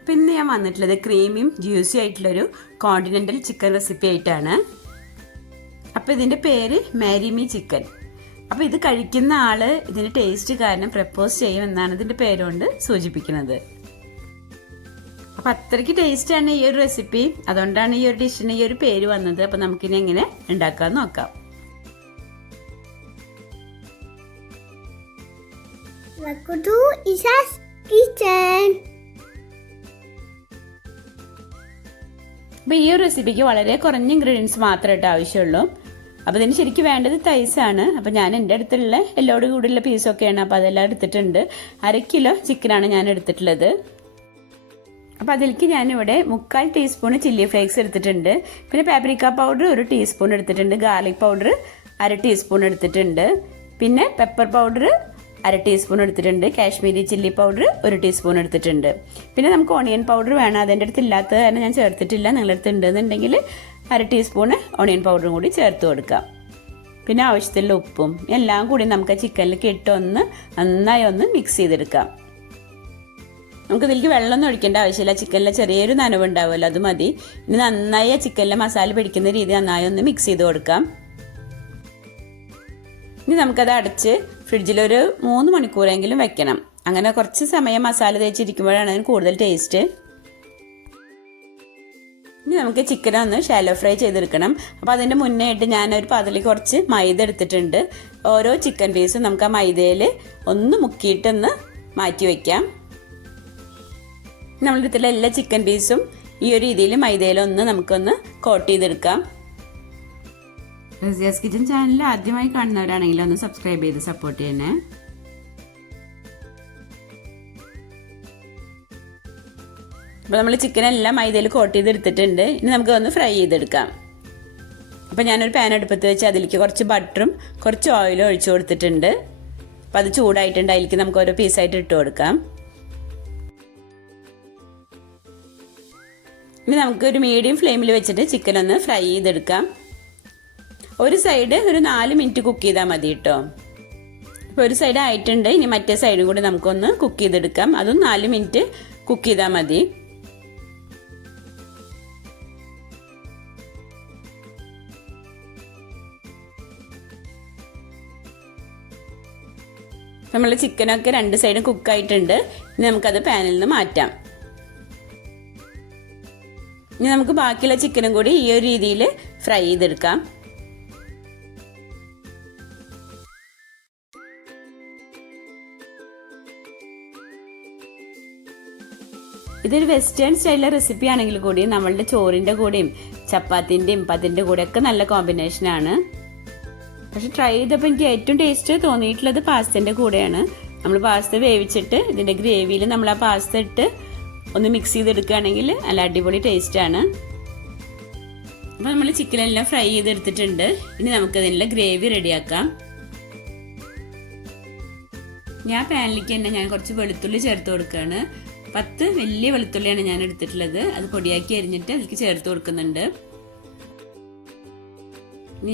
അപ്പം ഇന്ന് ഞാൻ വന്നിട്ടുള്ളത് ക്രീമിയും ജ്യൂസി ആയിട്ടുള്ളൊരു കോണ്ടിനെൻ്റൽ ചിക്കൻ റെസിപ്പി ആയിട്ടാണ്. അപ്പോൾ ഇതിൻ്റെ പേര് മാരിമി ചിക്കൻ. അപ്പോൾ ഇത് കഴിക്കുന്ന ആൾ ഇതിൻ്റെ ടേസ്റ്റ് കാരണം പ്രപ്പോസ് ചെയ്യുമെന്നാണ് ഇതിൻ്റെ പേരുകൊണ്ട് സൂചിപ്പിക്കുന്നത്. അപ്പോൾ അത്രയ്ക്ക് ടേസ്റ്റാണ് ഈ ഒരു റെസിപ്പി. അതുകൊണ്ടാണ് ഈ ഒരു ഡിഷിന് ഈ ഒരു പേര് വന്നത്. അപ്പോൾ നമുക്കിനി എങ്ങനെ ഉണ്ടാക്കാമെന്ന് നോക്കാം. Welcome to Isha's Kitchen. അപ്പോൾ ഈ ഒരു റെസിപ്പിക്ക് വളരെ കുറഞ്ഞ ഇൻഗ്രീഡിയൻസ് മാത്രമായിട്ട് ആവശ്യമുള്ളൂ. അപ്പോൾ ഇതിന് ശരിക്കും വേണ്ടത് തൈസാണ്. അപ്പോൾ ഞാൻ എൻ്റെ അടുത്തുള്ള എല്ലോട് കൂടിയുള്ള പീസൊക്കെയാണ്. അപ്പോൾ അതെല്ലാം എടുത്തിട്ടുണ്ട്. 1/2 കിലോ ചിക്കനാണ് ഞാൻ എടുത്തിട്ടുള്ളത്. അപ്പോൾ അതിലേക്ക് ഞാനിവിടെ 3/4 ടീസ്പൂൺ ചില്ലി ഫ്ലേക്സ് എടുത്തിട്ടുണ്ട്. പിന്നെ പാപ്രിക്ക പൗഡർ 1 ടീസ്പൂൺ എടുത്തിട്ടുണ്ട്. ഗാർലിക് പൗഡർ 1/2 ടീസ്പൂൺ എടുത്തിട്ടുണ്ട്. പിന്നെ പെപ്പർ പൗഡർ 1/2 ടീസ്പൂൺ എടുത്തിട്ടുണ്ട്. കാശ്മീരി ചില്ലി പൗഡർ 1 ടീസ്പൂൺ എടുത്തിട്ടുണ്ട്. പിന്നെ നമുക്ക് ഓണിയൻ പൗഡർ വേണം. അതെൻ്റെ അടുത്ത് ഇല്ലാത്തത് കാരണം ഞാൻ ചേർത്തിട്ടില്ല. നിങ്ങളുടെ അടുത്ത് ഉണ്ടെന്നുണ്ടെങ്കിൽ 1/2 ടീസ്പൂൺ ഓണിയൻ പൗഡറും കൂടി ചേർത്ത് കൊടുക്കാം. പിന്നെ ആവശ്യത്തിലുള്ള ഉപ്പും എല്ലാം കൂടി നമുക്ക് ചിക്കനിലേക്ക് ഇട്ട് നന്നായി മിക്സ് ചെയ്തെടുക്കാം. നമുക്കിതിലേക്ക് വെള്ളമൊന്നും ഒഴിക്കേണ്ട ആവശ്യമില്ല. ചിക്കനിലെ ചെറിയൊരു നനവുണ്ടാവുമല്ലോ, അത് മതി. ഇനി നന്നായി ചിക്കനിലെ മസാല പിടിക്കുന്ന രീതി നന്നായി മിക്സ് ചെയ്ത് കൊടുക്കാം. ഇനി നമുക്കത് അടച്ച് ഫ്രിഡ്ജിലൊരു 3 മണിക്കൂറെങ്കിലും വെക്കണം. അങ്ങനെ കുറച്ച് സമയം മസാല തേച്ചിരിക്കുമ്പോഴാണ് അതിന് കൂടുതൽ ടേസ്റ്റ്. ഇനി നമുക്ക് ചിക്കൻ ഷാലോ ഫ്രൈ ചെയ്തെടുക്കണം. അപ്പോൾ അതിൻ്റെ മുന്നേ ആയിട്ട് ഞാനൊരു പാത്രത്തിൽ കുറച്ച് മൈദ എടുത്തിട്ടുണ്ട്. ഓരോ ചിക്കൻ പീസും നമുക്ക് ആ മൈദയിൽ മുക്കിയിട്ടൊന്ന് മാറ്റി വയ്ക്കാം. നമ്മളെടുത്തുള്ള എല്ലാ ചിക്കൻ പീസും ഈ ഒരു രീതിയിൽ മൈദയിൽ നമുക്കൊന്ന് കോട്ട് ചെയ്തെടുക്കാം. റസിയാസ് കിച്ചൻ ചാനൽ ആദ്യമായി കാണുന്നവരാണെങ്കിൽ ഒന്ന് സബ്സ്ക്രൈബ് ചെയ്ത് സപ്പോർട്ട് ചെയ്യണേ. അപ്പോൾ നമ്മൾ ചിക്കൻ എല്ലാം മൈദയിൽ കോട്ട് ചെയ്തെടുത്തിട്ടുണ്ട്. ഇനി നമുക്ക് ഫ്രൈ ചെയ്തെടുക്കാം. അപ്പോൾ ഞാനൊരു പാൻ അടുപ്പത്ത് വെച്ച് അതിലേക്ക് കുറച്ച് ബട്ടറും കുറച്ച് ഓയിലും ഒഴിച്ചു കൊടുത്തിട്ടുണ്ട്. അപ്പോൾ അത് ചൂടായിട്ടുണ്ട്. അതിലേക്ക് നമുക്ക് ഓരോ പീസായിട്ട് ഇട്ട് കൊടുക്കാം. ഇനി നമുക്കൊരു മീഡിയം ഫ്ലെയിമിൽ വെച്ചിട്ട് ചിക്കൻ ഫ്രൈ ചെയ്തെടുക്കാം. ഒരു സൈഡ് ഒരു 4 മിനിറ്റ് കുക്ക് ചെയ്താൽ മതി കേട്ടോ. ഇപ്പോൾ ഒരു സൈഡ് ആയിട്ടുണ്ട്. ഇനി മറ്റേ സൈഡും കൂടി നമുക്കൊന്ന് കുക്ക് ചെയ്തെടുക്കാം. അതും 4 മിനിറ്റ് കുക്ക് ചെയ്താൽ മതി. നമ്മൾ ചിക്കനൊക്കെ 2 സൈഡും കുക്കായിട്ടുണ്ട്. ഇനി നമുക്കത് പാനിൽ നിന്ന് മാറ്റാം. ഇനി നമുക്ക് ബാക്കിയുള്ള ചിക്കനും കൂടി ഈ ഒരു രീതിയിൽ ഫ്രൈ ചെയ്തെടുക്കാം. ഇതൊരു വെസ്റ്റേൺ സ്റ്റൈലിലെ റെസിപ്പി ആണെങ്കിൽ കൂടി നമ്മളുടെ ചോറിൻ്റെ കൂടെയും ചപ്പാത്തിൻ്റെയും പതിൻ്റെ കൂടെയൊക്കെ നല്ല കോമ്പിനേഷനാണ്. പക്ഷെ ട്രൈ ചെയ്തപ്പോൾ എനിക്ക് ഏറ്റവും ടേസ്റ്റ് തോന്നിയിട്ടുള്ളത് പാസ്തൻ്റെ കൂടെയാണ്. നമ്മൾ പാസ്ത വേവിച്ചിട്ട് ഇതിൻ്റെ ഗ്രേവിയിൽ നമ്മൾ ആ പാസ്ത ഇട്ട് മിക്സ് ചെയ്തെടുക്കുകയാണെങ്കിൽ നല്ല അടിപൊളി ടേസ്റ്റാണ്. അപ്പോൾ നമ്മൾ ചിക്കനെല്ലാം ഫ്രൈ ചെയ്തെടുത്തിട്ടുണ്ട്. ഇനി നമുക്കതിനുള്ള ഗ്രേവി റെഡിയാക്കാം. ഞാൻ പാനിലേക്ക് തന്നെ ഞാൻ കുറച്ച് വെളുത്തുള്ളി ചേർത്ത് കൊടുക്കുകയാണ്. 10 വലിയ വെളുത്തുള്ളിയാണ് ഞാൻ എടുത്തിട്ടുള്ളത്. അത് പൊടിയാക്കി അരിഞ്ഞിട്ട് അതിലേക്ക് ചേർത്ത് കൊടുക്കുന്നുണ്ട്.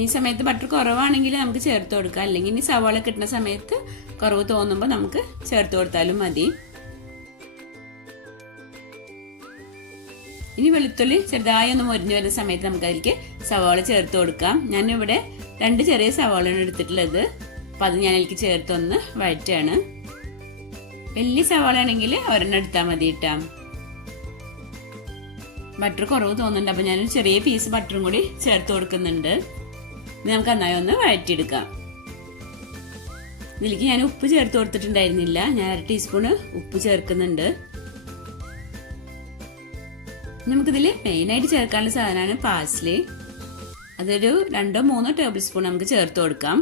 ഈ സമയത്ത് ബട്ടർ കുറവാണെങ്കിൽ നമുക്ക് ചേർത്ത് കൊടുക്കാം. അല്ലെങ്കിൽ ഇനി സവാള കിട്ടുന്ന സമയത്ത് കുറവ് തോന്നുമ്പോൾ നമുക്ക് ചേർത്ത് കൊടുത്താലും മതി. ഇനി വെളുത്തുള്ളി ചെറുതായി മൊരിഞ്ഞു വരുന്ന സമയത്ത് നമുക്ക് അതിലേക്ക് സവാള ചേർത്ത് കൊടുക്കാം. ഞാനിവിടെ 2 ചെറിയ സവാളയാണ് എടുത്തിട്ടുള്ളത്. അപ്പം അത് ഞാൻ അതിലേക്ക് ചേർത്തൊന്ന് വഴറ്റാണ്. വലിയ സവാള ആണെങ്കിൽ ഒരെണ്ണം എടുത്താൽ മതി കേട്ടോ. ബട്ടർ കുറവ് തോന്നുന്നുണ്ട്. അപ്പം ഞാനൊരു ചെറിയ പീസ് ബട്ടറും കൂടി ചേർത്ത് കൊടുക്കുന്നുണ്ട്. ഇത് നമുക്ക് നന്നായി വഴറ്റിയെടുക്കാം. ഇതിലേക്ക് ഞാൻ ഉപ്പ് ചേർത്ത് കൊടുത്തിട്ടുണ്ടായിരുന്നില്ല. ഞാൻ 1/2 ടീസ്പൂണ് ഉപ്പ് ചേർക്കുന്നുണ്ട്. നമുക്കിതിൽ മെയിനായിട്ട് ചേർക്കാനുള്ള സാധനമാണ് പാഴ്സ്ലി. അതൊരു 2-3 ടേബിൾ സ്പൂൺ നമുക്ക് ചേർത്ത് കൊടുക്കാം.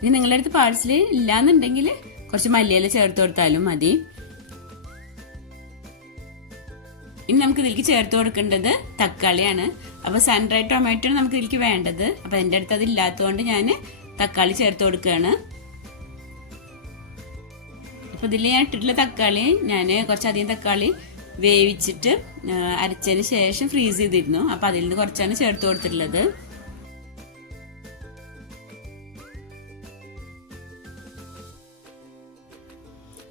ഇനി നിങ്ങളുടെ അടുത്ത് പാഴ്സ്ലി ഇല്ലാന്നുണ്ടെങ്കിൽ കുറച്ച് മല്ലിയില ചേർത്ത് കൊടുത്താലും മതി. ഇനി നമുക്ക് ഇതിലേക്ക് ചേർത്ത് കൊടുക്കേണ്ടത് തക്കാളിയാണ്. അപ്പോൾ സൺഡ്രൈ ടൊമാറ്റോ ആണ് നമുക്ക് ഇതിലേക്ക് വേണ്ടത്. അപ്പോൾ എൻ്റെ അടുത്ത് അത് ഇല്ലാത്തതുകൊണ്ട് ഞാൻ തക്കാളി ചേർത്ത് കൊടുക്കുകയാണ്. അപ്പോൾ ഇതിൽ ഞാൻ ഇട്ടിട്ടുള്ള തക്കാളി ഞാൻ കുറച്ചധികം തക്കാളി വേവിച്ചിട്ട് അരച്ചതിന് ശേഷം ഫ്രീസ് ചെയ്തിരുന്നു. അപ്പോൾ അതിൽ നിന്ന് കുറച്ചാണ് ചേർത്ത് കൊടുത്തിട്ടുള്ളത്.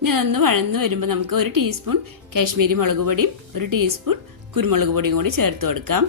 ഇനി അതൊന്ന് വഴന്ന് വരുമ്പോൾ നമുക്ക് 1 ടീസ്പൂൺ കാശ്മീരി മുളക് പൊടിയും 1 ടീസ്പൂൺ കുരുമുളക് പൊടിയും കൂടി ചേർത്ത് കൊടുക്കാം.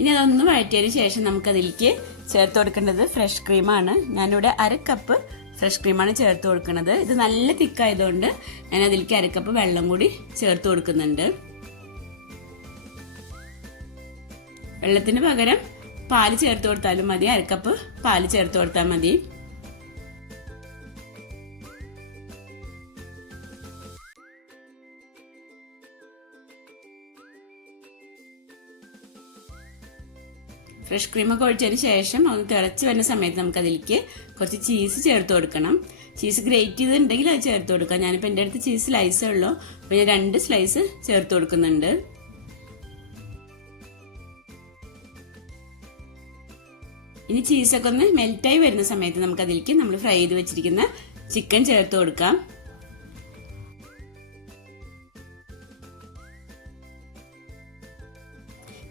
ഇനി അതൊന്ന് വഴറ്റിയതിന് ശേഷം നമുക്കതിലേക്ക് ചേർത്ത് കൊടുക്കേണ്ടത് ഫ്രഷ് ക്രീമാണ്. ഞാനിവിടെ 1/2 കപ്പ് ഫ്രഷ് ക്രീമാണ് ചേർത്ത് കൊടുക്കുന്നത്. ഇത് നല്ല തിക്കായതുകൊണ്ട് ഞാൻ അതിലേക്ക് 1/2 കപ്പ് വെള്ളം കൂടി ചേർത്ത് കൊടുക്കുന്നുണ്ട്. വെള്ളത്തിന് പകരം പാല് ചേർത്ത് കൊടുത്താലും മതി. 1/2 കപ്പ് പാല് ചേർത്ത് കൊടുത്താൽ മതി. ഫ്രഷ് ക്രീമൊക്കെ ഒഴിച്ചതിന് ശേഷം അത് തിളച്ച് വരുന്ന സമയത്ത് നമുക്ക് അതിലേക്ക് കുറച്ച് ചീസ് ചേർത്ത് കൊടുക്കണം. ചീസ് ഗ്രേറ്റ് ചെയ്തിട്ടുണ്ടെങ്കിൽ അത് ചേർത്ത് കൊടുക്കാം. ഞാനിപ്പോൾ എൻ്റെ അടുത്ത് ചീസ് സ്ലൈസേ ഉള്ളൂ, അപ്പോൾ ഞാൻ 2 സ്ലൈസ് ചേർത്ത് കൊടുക്കുന്നുണ്ട്. ഇനി ചീസൊക്കെ ഒന്ന് മെൽറ്റായി വരുന്ന സമയത്ത് നമുക്ക് അതിലേക്ക് നമ്മൾ ഫ്രൈ ചെയ്ത് വെച്ചിരിക്കുന്ന ചിക്കൻ ചേർത്ത് കൊടുക്കാം.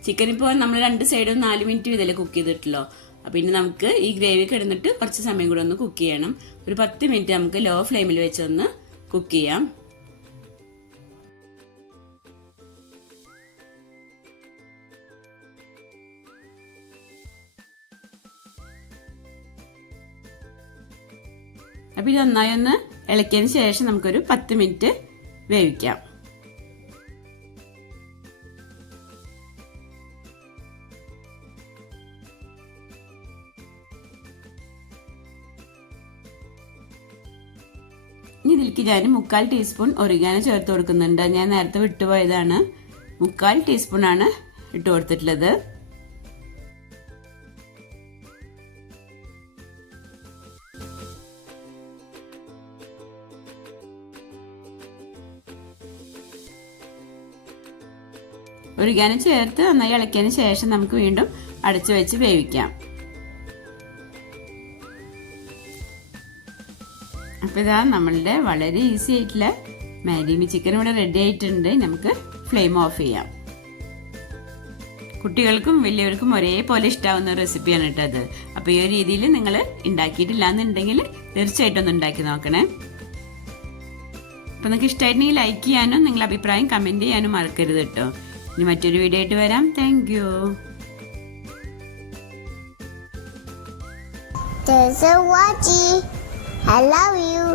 ചിക്കൻ ഇപ്പോൾ നമ്മൾ 2 സൈഡും 4 മിനിറ്റ് വീതമല്ലേ കുക്ക് ചെയ്തിട്ടുള്ളൂ. അപ്പോൾ ഇനി നമുക്ക് ഈ ഗ്രേവി കിടന്നിട്ട് കുറച്ച് സമയം കൂടെ ഒന്ന് കുക്ക് ചെയ്യണം. ഒരു 10 മിനിറ്റ് നമുക്ക് ലോ ഫ്ലെയിമിൽ വെച്ചൊന്ന് കുക്ക് ചെയ്യാം. അപ്പോൾ ഇത് നന്നായി ഒന്ന് ഇളക്കിയതിന് ശേഷം നമുക്കൊരു 10 മിനിറ്റ് വേവിക്കാം. ഇനി ഇതിലേക്ക് ഞാൻ 3/4 ടീസ്പൂൺ ഒറിഗാനോ ചേർത്ത് കൊടുക്കുന്നുണ്ട്. ഞാൻ നേരത്തെ വിട്ടുപോയതാണ്. 3/4 ടീസ്പൂണാണ് ഇട്ട് കൊടുത്തിട്ടുള്ളത്. ഒറിഗാനോ ചേർത്ത് നന്നായി ഇളക്കിയതിന് ശേഷം നമുക്ക് വീണ്ടും അടച്ചു വെച്ച് വേവിക്കാം. അപ്പോൾ ഇതാ നമ്മളുടെ വളരെ ഈസി ആയിട്ടുള്ള മാരിനി ചിക്കൻ ഇവിടെ റെഡി ആയിട്ടുണ്ട്. നമുക്ക് ഫ്ലെയിം ഓഫ് ചെയ്യാം. കുട്ടികൾക്കും വലിയവർക്കും ഒരേപോലെ ഇഷ്ടാവുന്ന റെസിപ്പിയാണ് കേട്ടോ അത്. അപ്പോൾ ഈ ഒരു രീതിയിൽ നിങ്ങൾ ഉണ്ടാക്കിയിട്ടില്ല എന്നുണ്ടെങ്കിൽ തീർച്ചയായിട്ടും ഒന്ന് ഉണ്ടാക്കി നോക്കണേ. അപ്പോൾ നിങ്ങൾക്ക് ഇഷ്ടമായിട്ടുണ്ടെങ്കിൽ ലൈക്ക് ചെയ്യാനും നിങ്ങളുടെ അഭിപ്രായം കമൻറ്റ് ചെയ്യാനും മറക്കരുത് കേട്ടോ. ഇനി മറ്റൊരു വീഡിയോ ആയിട്ട് വരാം. Thank you. There's a watchy. I love you.